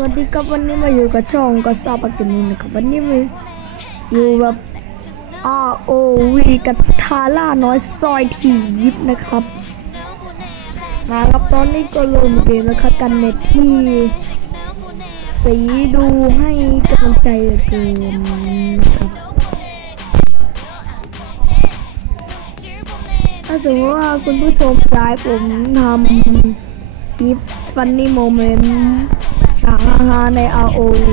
วัสดีครับวันนี้มาอยู่กับช่องก็ซาปากินีนะครับวันนี้มาอยู่แบบ R O V กับทาร่าน้อยซอยทียิปนะครับนะครับตอนนี้ก็ลงเกมนะครับกันเน็ตที่สีดูให้กำลังใจเกินะครับถ้าสมมติว่าคุณผู้ชมอยากให้ผมทำคลิปฟันนี่โมเมนต์ ฉากฮาใน ROV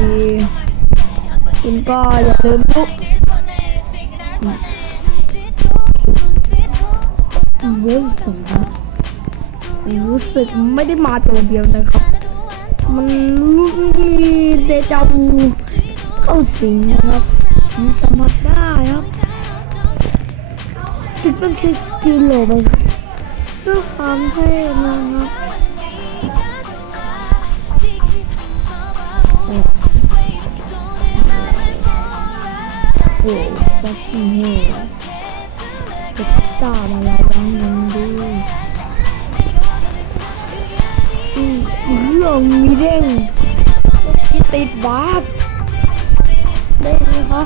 คุณก็อย่าลืมทุกเวลสองครับรู้สึกไม่ได้มาตัวเดียวนะครับ มันมีเดจาวูเข้าสิงนะครับผมสัมผัสได้ครับคิดเป็นคิดกิโลไปครับเพื่อความเท่นะครับ หฟักกิ้งเฮจะตามาแล้วต้องยังดูอืมเรื่องมีเด้งที่ติดบาสเด้งนะคะ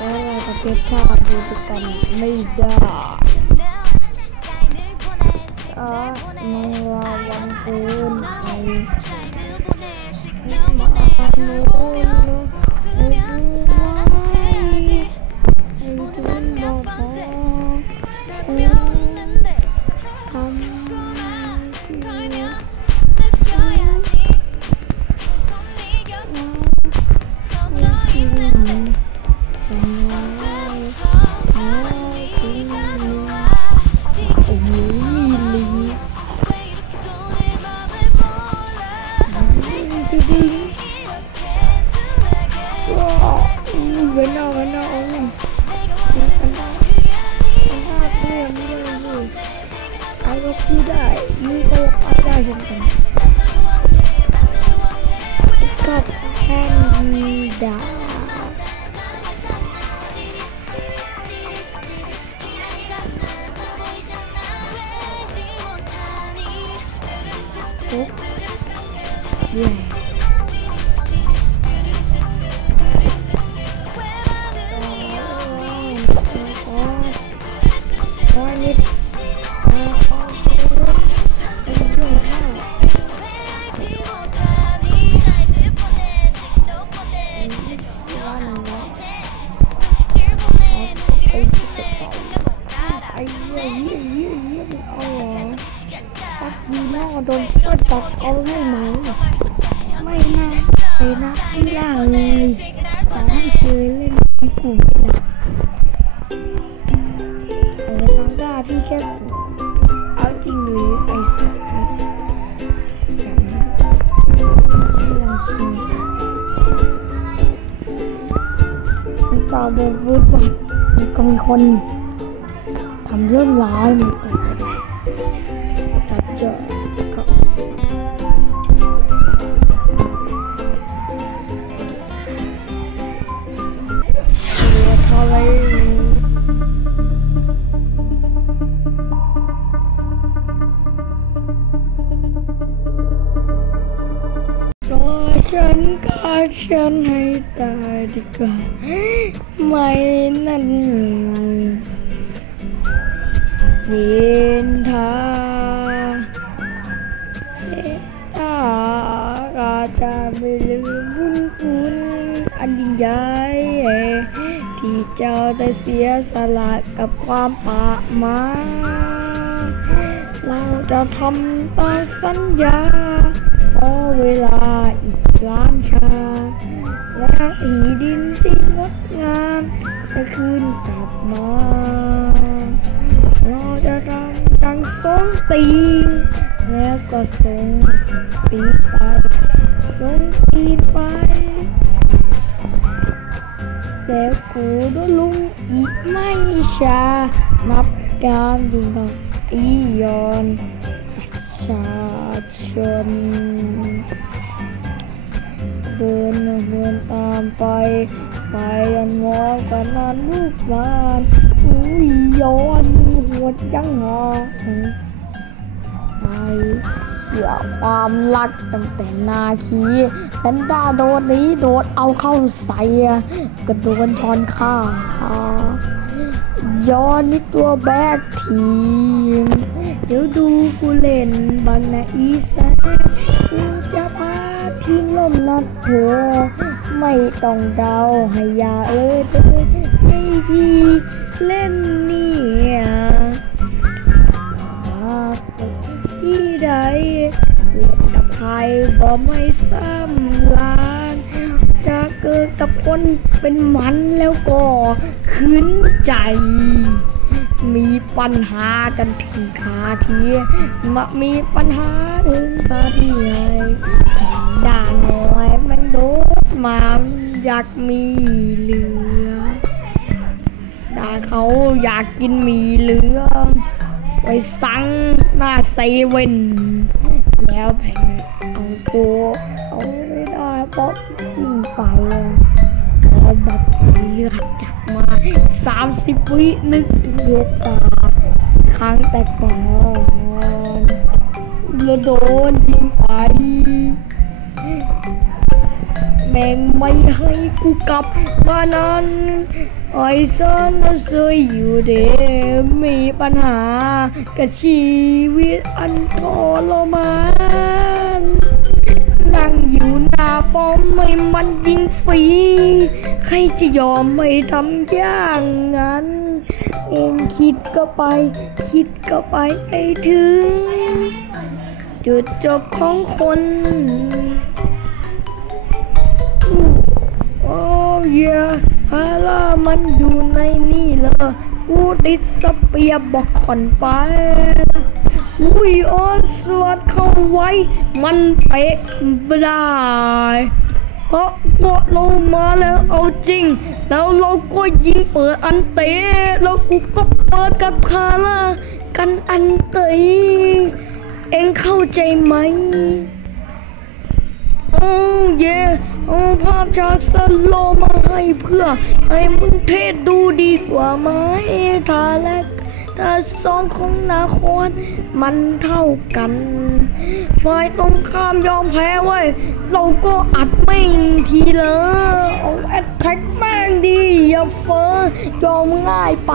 ว้ายเราจะเก็บภาพดูกันไม่ได้ อะ จริงๆว้าวเว้นเอาเว้นเโฉันให้ตายดีกว่า ไม่นั่นเย็นทาเอ๊ะอาอาจจะไม่ลืมบุญคุณอันยิ่งใหญ่ที่เจ้าได้เสียสละกับความปากมา เราจะทำตามสัญญาขอเวลา และอีดินที่งดงามจะคืนกลับมาเราจะทำดังสองตีนแล้วก็ส่งตีนไปส่งตีนไป แล้วกูโดนลุงอีกไม่ช้านับการยิงของตียอน หัวจังหวะไปเกี่ยวความรักตั้งแต่นาคีแพนด้าโดดนี้โดดเอาเข้าใส่กระโดนทอนข้าย้อนนี่ตัวแบกทีม เดี๋ยวดูกูเล่นบางนาอีสานกูจะพาทิ้งลมนัดเธอ ไม่ต้องเดาให้ยาเอ้ยเธอให้พี่เล่นนี่ ใดเกิดกับใครก็ไม่ซ้ำลานจะเกิดกับคนเป็นมันแล้วก็ขืนใจ มีปัญหากันทีขาทีมามีปัญหาถึงตาที่ไหนด่าน้อยมันโดดมาอยากมีเหลือด่าเขาอยากกินมีเหลือ ไปสังหน้าเซเว่นแล้วแผ่นเอาโกเอาไม่ได้เพราะยิงไปอะเอาบัตรเลือดจับมาสามสิบวินึกถึงเหตุการครั้งแต่ก่อนแล้วโดนยิงไปแม่งไม่ให้กูกลับบ้านนั้น ไอ้ซ่อนน่ะเคยอยู่เดมีปัญหา กับชีวิตอันทรมานนั่งอยู่หน้าป้อมไม่มันยิงฟรีใครจะยอมไม่ทำอย่างนั้น เองคิดก็ไป คิดก็ไปให้ถึง จุดจบของคนโอ้ย ฮาล่ามันอยู่ในนี่เหรอกูติดสเปียบอกขอนไปอุ้ยออสวัดเข้าไว้ มันเป๊ะไม่ได้เพราะพวกเรามาแล้วเอาจริง แล้วเราก็ยิงเปิดอันเตะแล้วกูก็เปิดกับคาร่ากันอันเตะเองเข้าใจไหม อ้เย่เอาภาพจากสโลมาให้เพื่อ ให้มึงเทศดูดีกว่าไหมทาและตาสองของนาคอนมันเท่ากันฝ่ายตรงข้ามยอมแพ้เว้เราก็อัดไม่ทีเลยเอาแอดแท็กแม่งดีอย่าเฟอยอมง่ายไป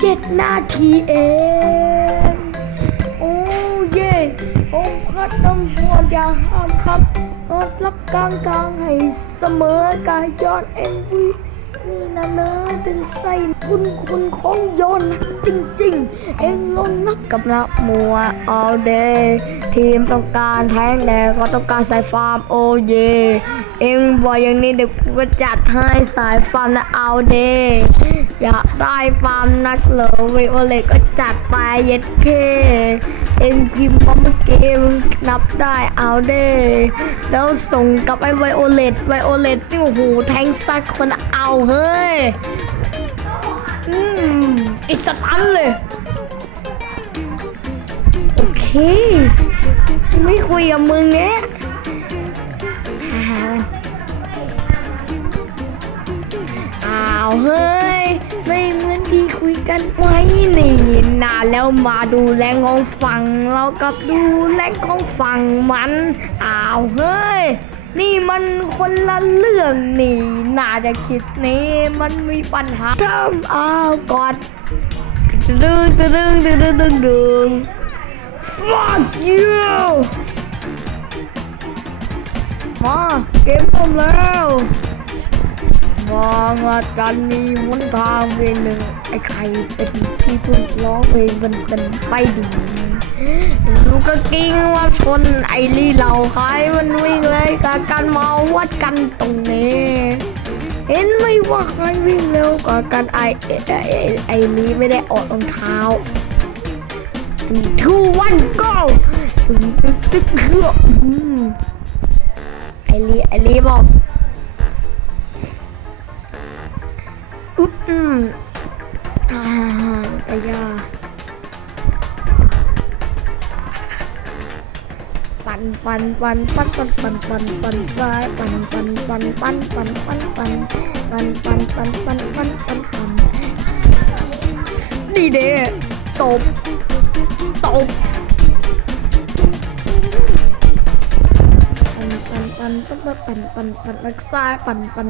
เจ็ดนาทีเอง องค์พระดำหัวอย่าห้ามครับอดรับกลางกลางให้เสมอกายยอดเอ็มวีนี่นะเนอดึงใส่คุณคุณของยอนจริงๆ เอ็งลงนักกับนักมัว all day ทีมต้องการแทงแดงก็ต้องการสายฟาร์มโอเย เอ็งบอกอย่างนี้เดี๋ยวกูก็จัดให้สายฟาร์มนะเอาเด อยากได้ฟาร์มนักเหลอเวโอเลตก็จัดไปเย็ดเคเอ็งพิมพ์มเกมนับได้เอาเด้แล้วส่งกลับไอ้ไวโอเลตไวโอเลตนี่โอ้โหแทงซักคนเอาเฮ้ย อืมไอสตันเลย โอเค ไม่คุยกับมึงเนี้ย อ้าวเฮ้ย ไม่เหมือนที่คุยกันไว้นี่นานแล้วมาดูแรงของฝั่งเรากับดูแรงของฝั่งมัน อ้าวเฮ้ย นี่มันคนละเรื่องนี่ น่าจะคิดนี่มันมีปัญหาทำอ้าวกอดดึงดึงดึงดึงดึงดึงดึง fuck you มาเกมพร้อมแล้ว วางอาจารย์มีหนทางเพลงหนึ่งไอ้ใครเป็นที่เพิ่งร้องเพลงเป็นเป็นไปดูลูกก็กิ้งว่าชนไอ้ลี่เราใครมันวิ่งเลยกับการเมาวัดกันตรงนี้เห็นไหมว่าใครวิ่งเร็วกว่ากันไอไอไอ้ไอ้นี้ไม่ได้ออกรองเท้า two one go ตึ๊กตึ๊กตึ๊กเฮือกอืมไอลีไอลีบอก อุ๊บอืมอ่าไอ้ยาปั่นปั่นปั่นปั่นปั่นปั่นปั่นปั่นปั่นซ้า ปั่นปั่นปั่นปั่นปั่นปั่นปั่นปั่นปั่นปั่นปั่นปั่นปั่นปั่นดีเด้ตบตบปั่นปั่นปั่นปั่นปั่นปั่นปั่นแล้วซ้ายปั่นปั่น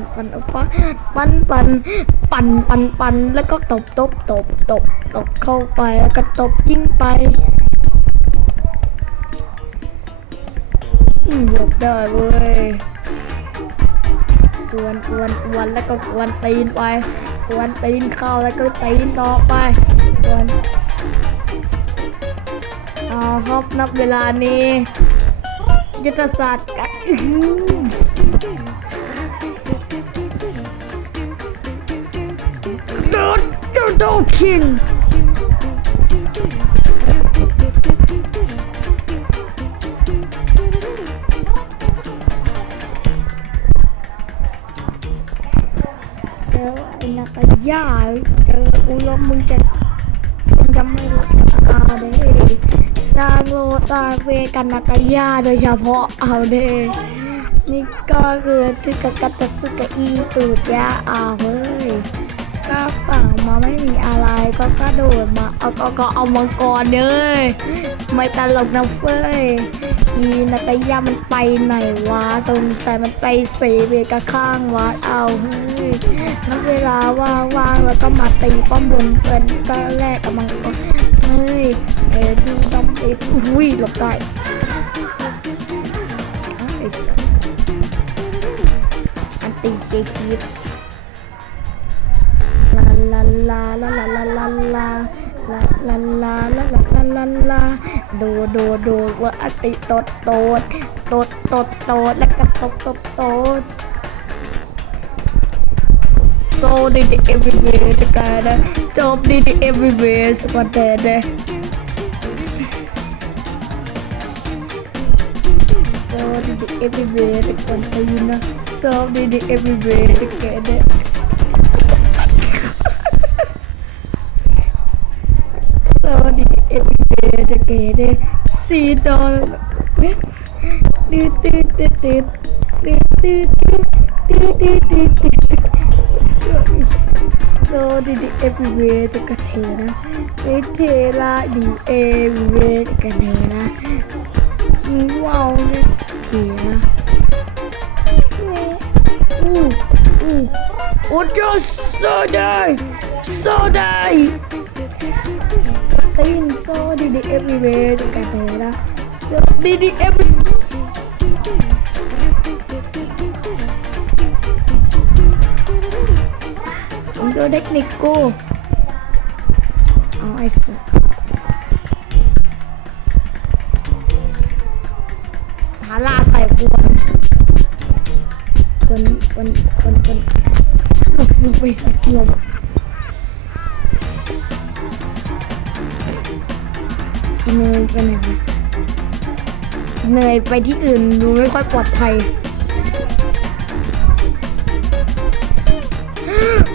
ปั่นปั่นปั่นแล้วก็ตบตบตบตบตบเข้าไปแล้วก็ตบยิงไปอืมหลบได้เว้ยกวนกวนกวนแล้วก็กวนตีนไปกวนตีนเข้าแล้วก็ตีนต่อไปกวนเอาครับนับเวลานี้ get us that No, don't, don't. สร้างโลตาเวกันนักย่าโดยเฉพาะเอาเดนี่ก็คือที่กกะตะสึกะอีตูดยาเอาเฮ้ยก็ฝั่งมาไม่มีอะไรก็กระโดดมาเอาก็ก็เอามังกรเลยไม่ตลกนะเฟ้ยอีนักย่ามันไปไหนวะตรงแต่มันไปเสเวกะข้างวัดเอาเฮ้ยนักเวลาว่างๆแล้วก็มาตีป้อมบนเป็นก็แรกกับมังกร เฮ้ยเอ็ดูต้องไปอุ้ยหลบได้อันตีเจคีฟลาลาลาลาลาลาลาลาลาลาลาลาลาลาลาลาโดโดโดว่าอันติโตดโตดโตดโตดโตดแล้วก็ตดโตดโตด sold it everywhere, the guy dumped it everywhere, so what that. Sold it everywhere, get guy, you know, sold it everywhere, the guy. để xì to đi đi đi đi đi đi đi đi đi đi so đi đi everywhere to Katera. Katera đi everywhere to Katera. Wow, Katera. Ooh, ooh. Oh, just so die, so die. Tin so đi đi everywhere to Katera. So đi đi everywhere. ดูเทคนิคกูเอาไอ้สัสทาร่าใส่กวนคนคนคนคนหลบหลบไปสักหลบเนยไปไหนวะเนยไปที่อื่นดูไม่ค่อยปลอดภัย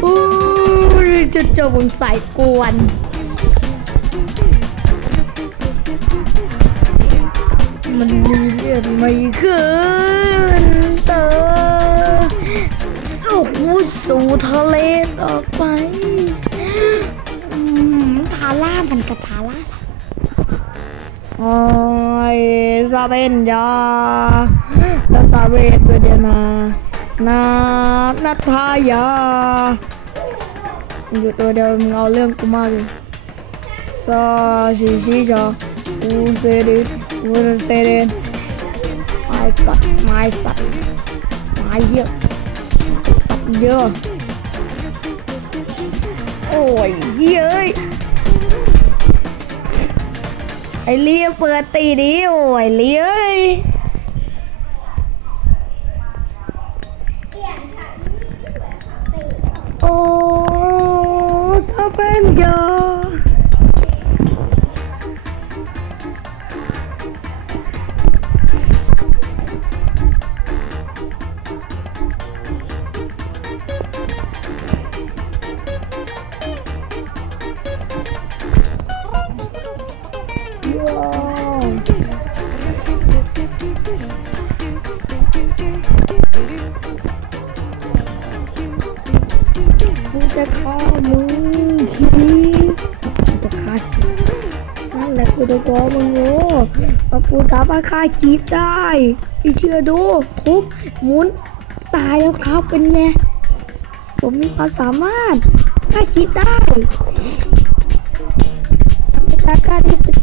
อู้ จะจอบสายกวนมันมีเลือดไม่ขึ้นเตอโอ้โหสู่ทะเลต่อไปทาร่ามันกับทาร่าโอ้ยซาเบนยาแล้วซาเบนด้วเดียนะนานาทายา Giờ tôi đều ngồi lên của mình Sao gì gì cho U xe đi U xe đi Mai sạch Mai sạch Mai dưa Sạch dưa Ôi dưa ơi ไอ้เลี้ยเปิดตีดิโอ้ยเลี้ย มึจะฆ่ามึงทีจะฆ่าทีนั่นแหละกูจะฟ้อมึงโง่ว่ากูสามารถฆ่าคีปได้พี่เชื่อดูทุบหมุนตายแล้วครับเป็นไงผมมีความสามารถฆ่าคีปได้เป็นการที่สุด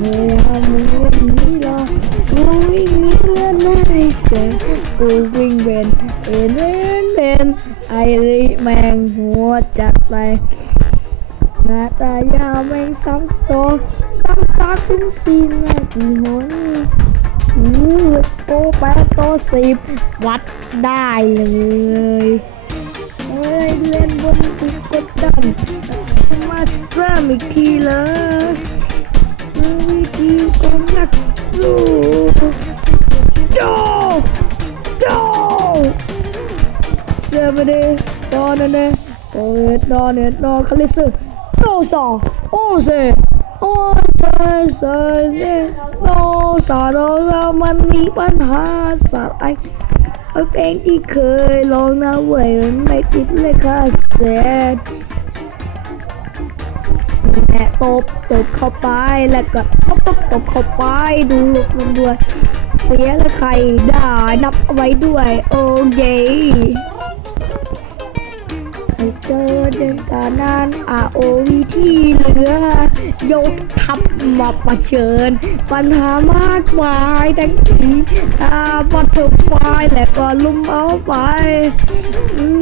หัวมึงเล่นี้หรอกูวิ่งเล่นไม่เสร็จกูวิ่งเบนเอเนเบนไอริแมงหัวจัดไปหน้าตายาวแมงซ้ำโตซ้ำตาขึ้นสี่นาทีหัวนี่อู้โตแปดโตสิบวัดได้เลยเอ้ยเล่นบนถึงกดดันมาเสิร์ฟอีกทีเลย Luigi Komatsu! No! No! 70, Sonene, Oet, Nonet, No, Kalissa, Nosa, Ose, จแม่ตบตบเข้าไปแล้วก็ตบตบตบเข้าไปดูลูกมันด้วย เสียแล้วใครได้นับเอาไว้ด้วย โอเค เจอเดินกานั้น ROV ที่เหลือยกทัพมาประเชิญ ปัญหามากมายทั้งทีอาบัตเตอร์ไฟและก็ลุมเอาไป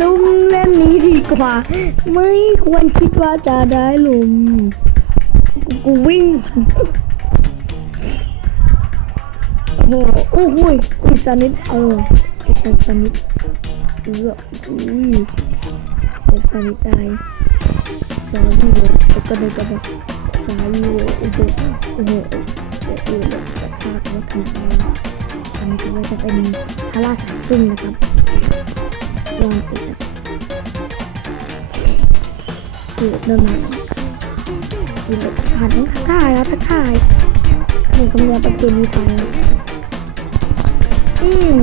ลุมเล่นนี้ดีกว่า ไม่ควรคิดว่าจะได้ลุม กูวิ่งโอ้โหโอ้โหอุ้ยสนิทเออไอ้สันสนิทเอออุ้ย เว็บไซต์ได้สายวิวแล้วก็ได้กับสายวิโอ้โหโอ้โหเดี๋ยวดูเลยสภาพว่าคืออะไรอันนี้ก็จะเป็นฮาราสซึ่งนะครับลองติดนะคือเดินมาคือแบบผ่านทักทายแล้วทักทายหนึ่งกำลังประตูนี้ไปอืม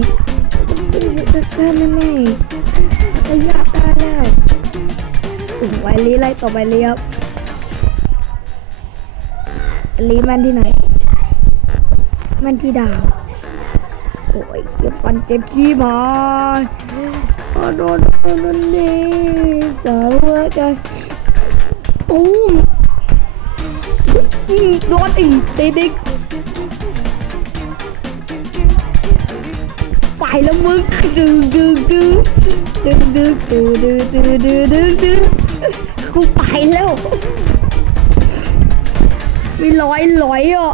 เป็นแบบแน่แน่ๆระยะได้แล้ว ไวลีไล่ต่อไปเรียบลีแมนที่ไหนแมนที่ดาวโอ้ยเขียฟันเจ็บขี้มาโอ้โดนโดนโดนนี่สาวเวอร์กันตูมอืมโดนอีกติดอีกไปแล้วมึงดึงดึงดึงดึงดึงดึงดึงดึงดึงดึง ไปแล้ว มีร้อยร้อยอะ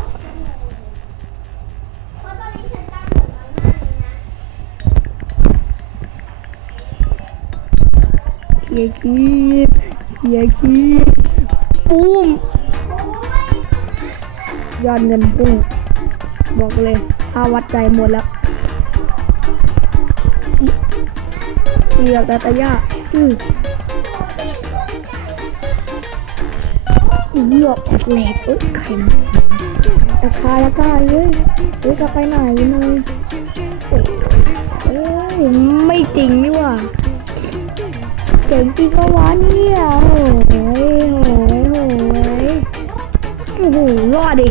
เคียคีบเคียคีบปุ้มยอดเงินพุ่งบอกเลยค่าวัดใจหมดแล้วเรียกแต่ตะยาอือ หลือบแหลกเอ้ยไข่ตะคาแล้วก็ยื้อยื้อกลับไปหน่อยนึงเอ้ยไม่จริงนี่ว่ะเก่งจริงก็วันเนี่ยโอ้ยโอ้ยโอ้ยโอ้โหรอดดิ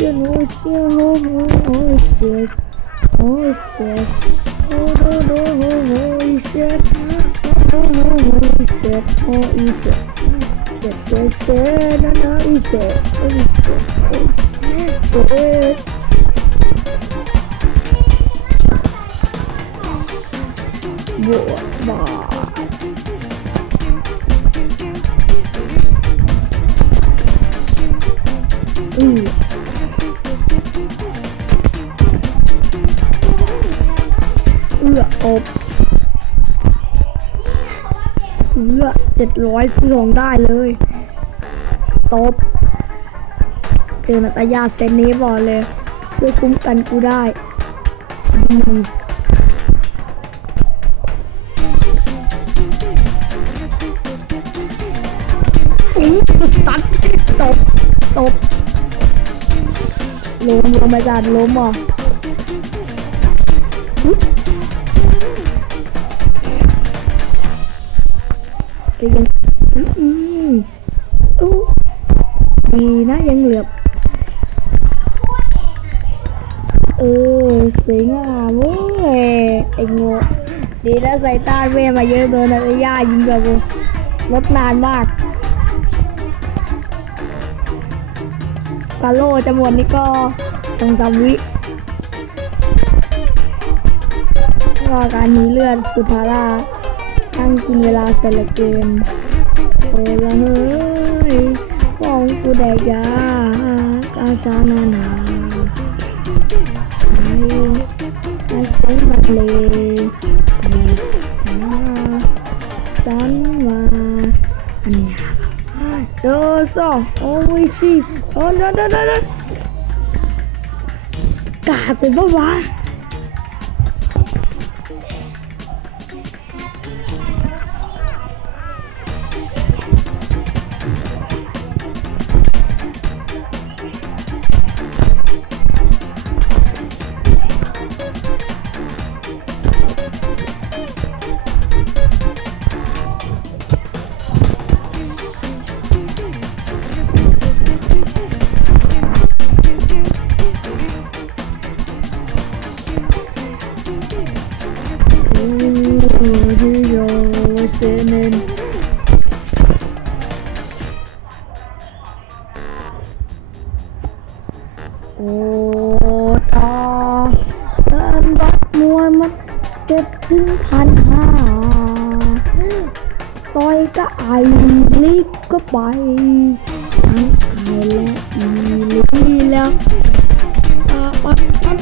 shit, oh shit, oh, oh, oh shit, oh shit, oh, no, no, oh, oh shit, oh, oh, oh shit, oh shit, shit, shit, shit, no, no, oh shit, oh shit, oh shit. Boa. Ừ. ตบเอือเจ็ดร้อยซื้อของได้เลยตบเจอนาตายาเซนนี้บอกเลยช่วยคุ้มกันกูได้อืมอู้สัตว์ตบ ตบล้มลงมาจานล้มอะ สวยงามเว้ยไอ้โง่ดีนะใส่ต้านเวมาเยอะโดนะไรย่ายิงแบบลดนานมากกาโลจะหมดนี่ก็สองสามวิว่าการหนีเลือดสุภาราช่างกินเวลาเสียเหลือเกินโอ้ละเฮ้ยมองกูแดกยากาซานานา สันมาเลมาสันมาอันนี้โเก็บถึงพันห้าต่อยก็ไอลิกก็ไปทั้งไอและอีลีแล้วตาปัดปัด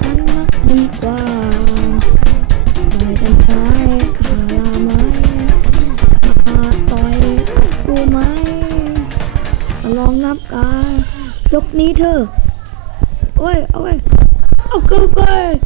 มันนักดีกว่าต่อยกันไปหาลาไหมหาต่อยกูไหมมาลองนับกันยกนี้เธอโอ้ย เอาไว้เอาเกยเกยก็โซเน่นโอ้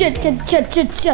อ้เชิดเชิดเชิ